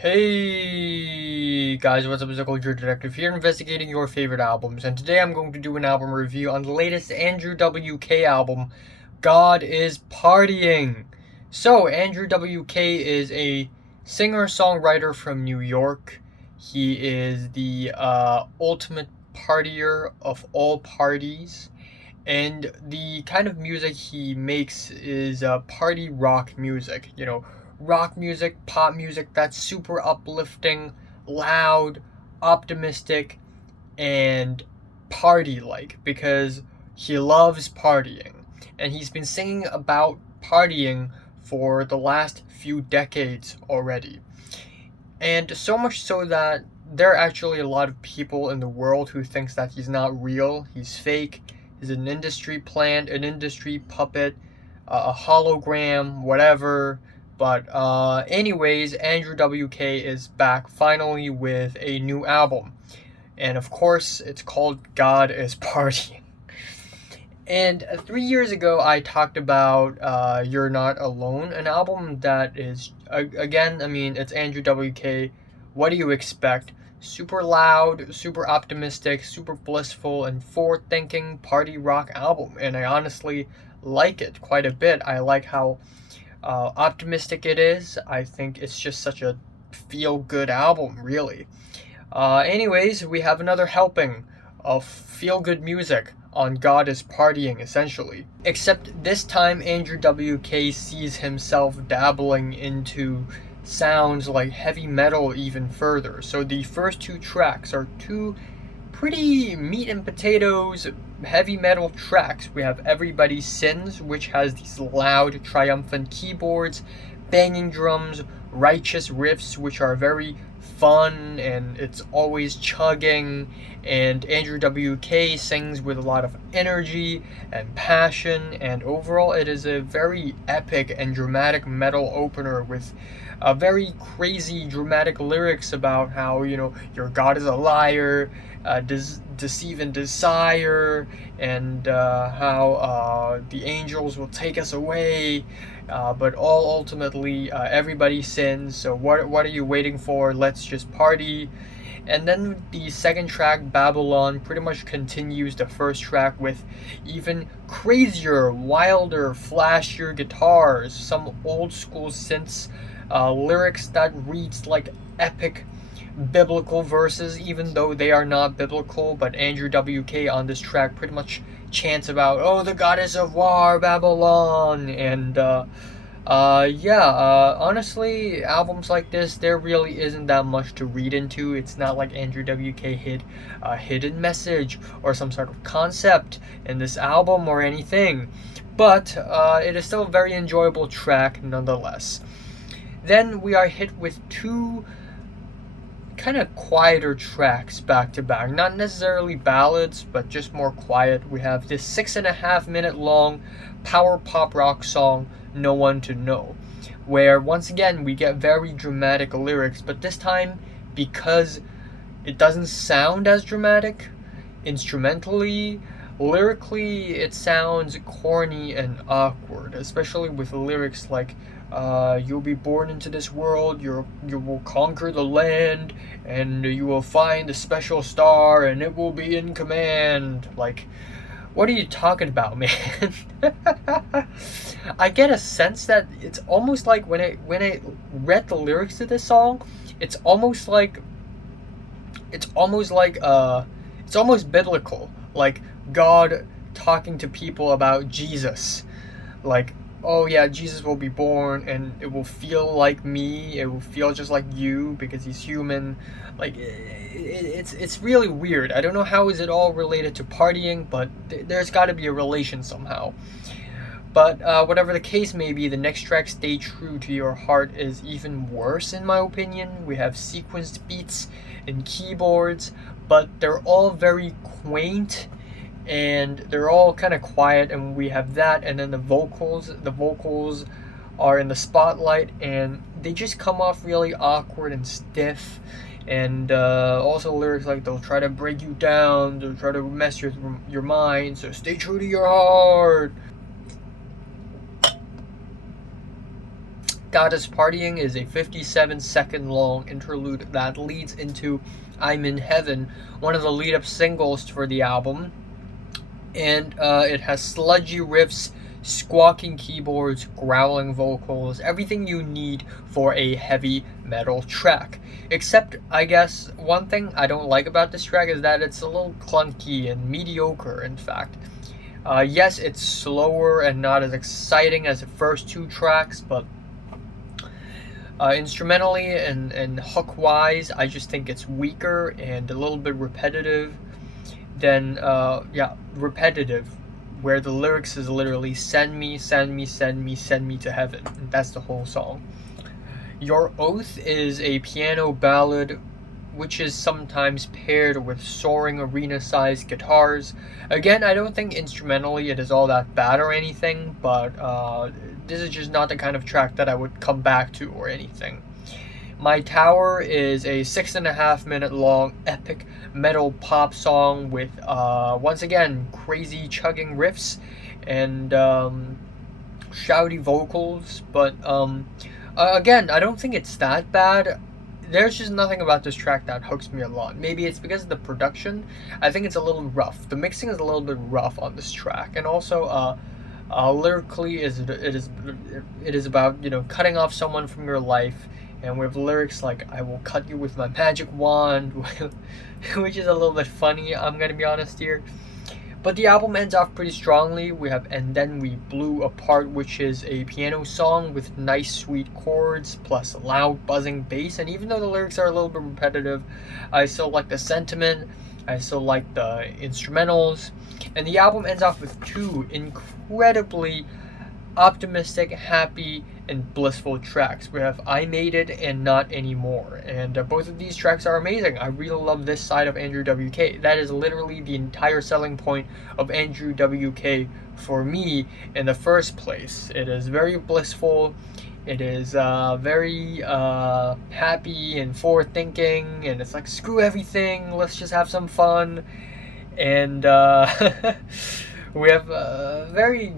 Hey guys, what's up? It's Culture Detective here, investigating your favorite albums, and today I'm going to do an album review on the latest Andrew WK album, God is Partying. So, Andrew WK is a singer-songwriter from New York. He is the ultimate partier of all parties, and the kind of music he makes is party rock music. Rock music, pop music that's super uplifting, loud, optimistic, and party like because he loves partying. And he's been singing about partying for the last few decades already. And so much so that there are actually a lot of people in the world who thinks that he's not real, he's fake, he's an industry plant, an industry puppet, a hologram, whatever. But anyways, Andrew WK is back finally with a new album. And of course, it's called God is Partying. And 3 years ago, I talked about You're Not Alone, an album that is, again, I mean, it's Andrew WK. What do you expect? Super loud, super optimistic, super blissful, and forward thinking party rock album. And I honestly like it quite a bit. I like how optimistic it is. I think it's just such a feel good album, really. Anyways, we have another helping of feel good music on God is Partying, essentially. Except this time, Andrew WK sees himself dabbling into sounds like heavy metal even further. So the first two tracks are two pretty meat and potatoes heavy metal tracks. We have Everybody Sins, which has these loud, triumphant keyboards, banging drums, righteous riffs, which are very fun and it's always chugging. And Andrew WK sings with a lot of energy and passion, and overall, it is a very epic and dramatic metal opener with very crazy dramatic lyrics about how your God is a liar, deceive and desire, and how the angels will take us away, but all ultimately everybody sins. So what are you waiting for? Let's just party. And then the second track, Babalon, pretty much continues the first track with even crazier, wilder, flashier guitars, some old school synths, lyrics that reads like epic biblical verses, even though they are not biblical. But Andrew WK on this track pretty much chants about, oh, the goddess of war, Babylon, and honestly, albums like this, there really isn't that much to read into. It's not like Andrew WK hid a hidden message or some sort of concept in this album or anything. But it is still a very enjoyable track nonetheless. Then we are hit with two kind of quieter tracks back to back. Not necessarily ballads, but just more quiet. We have this 6.5 minute long power pop rock song, No One to Know, where once again we get very dramatic lyrics, but this time, because it doesn't sound as dramatic instrumentally, lyrically it sounds corny and awkward, especially with lyrics like you'll be born into this world, you will conquer the land, and you will find a special star, and it will be in command. Like, what are you talking about, man? I get a sense that it's almost like when I read the lyrics to this song, it's almost biblical, like God talking to people about Jesus, like, oh yeah, Jesus will be born and it will feel like me, it will feel just like you because he's human. Like, it's really weird. I don't know how is it all related to partying, but there's got to be a relation somehow. But whatever the case may be, the next track, Stay True to Your Heart, is even worse in my opinion. We have sequenced beats and keyboards, but they're all very quaint and they're all kind of quiet, and we have that. And then the vocals are in the spotlight, and they just come off really awkward and stiff. And also lyrics like, they'll try to break you down, they'll try to mess your mind, so stay true to your heart. God is Partying is a 57-second long interlude that leads into I'm in Heaven, one of the lead-up singles for the album. And it has sludgy riffs, squawking keyboards, growling vocals, everything you need for a heavy metal track. Except, I guess, one thing I don't like about this track is that it's a little clunky and mediocre, in fact. Yes, it's slower and not as exciting as the first two tracks, but instrumentally and hook-wise, I just think it's weaker and a little bit repetitive. Repetitive, where the lyrics is literally send me, send me, send me, send me to heaven. And that's the whole song. Your Oath is a piano ballad which is sometimes paired with soaring arena-sized guitars. Again, I don't think instrumentally it is all that bad or anything, but this is just not the kind of track that I would come back to or anything. My Tower is a 6.5 minute long epic metal pop song with, once again, crazy chugging riffs and shouty vocals. But again, I don't think it's that bad. There's just nothing about this track that hooks me a lot. Maybe it's because of the production. I think it's a little rough. The mixing is a little bit rough on this track, and also lyrically, it is about, you know, cutting off someone from your life. And we have lyrics like, I will cut you with my magic wand, which is a little bit funny, I'm going to be honest here. But the album ends off pretty strongly. We have And Then We Blew Apart, which is a piano song with nice sweet chords, plus loud buzzing bass. And even though the lyrics are a little bit repetitive, I still like the sentiment, I still like the instrumentals. And the album ends off with two incredibly optimistic, happy, and blissful tracks. We have I Made It and Not Anymore, and both of these tracks are amazing. I really love this side of Andrew WK. That is literally the entire selling point of Andrew WK for me in the first place. It is very blissful, it is very happy and forward thinking, and it's like, screw everything, let's just have some fun. And we have very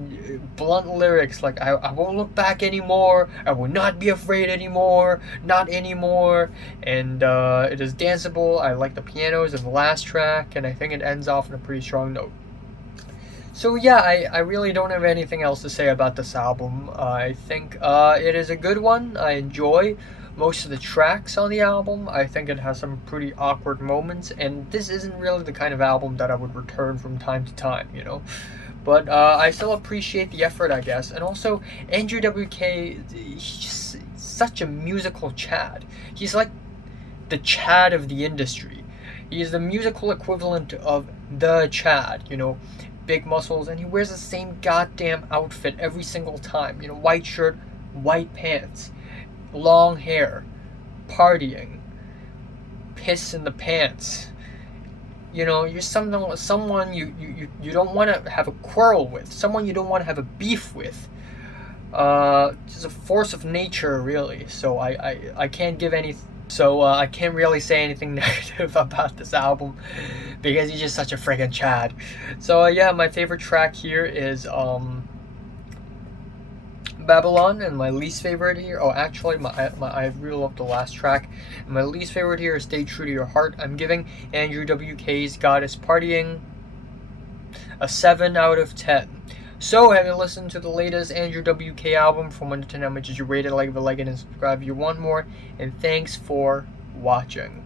blunt lyrics like, I won't look back anymore, I will not be afraid anymore, not anymore. And it is danceable. I like the pianos in the last track, and I think it ends off on a pretty strong note. So yeah, I really don't have anything else to say about this album. I think it is a good one. I enjoy most of the tracks on the album. I think it has some pretty awkward moments, and this isn't really the kind of album that I would return from time to time, you know. But I still appreciate the effort, I guess. And also, Andrew WK, he's just such a musical Chad. He's like the Chad of the industry. He is the musical equivalent of the Chad, you know. Big muscles, and he wears the same goddamn outfit every single time. You know, white shirt, white pants, long hair, partying, piss in the pants. You know, you're someone you don't want to have a quarrel with, someone you don't want to have a beef with. Just a force of nature, really. So I can't give any. So I can't really say anything negative about this album because he's just such a friggin' Chad. So yeah, my favorite track here is Babalon, and my least favorite here, I really love the last track. And my least favorite here is Stay True to Your Heart. I'm giving Andrew WK's God is Partying a 7 out of 10. So, have you listened to the latest Andrew WK album? From 1 to 10, how much did you rate it? Like it and subscribe if you want more. And thanks for watching.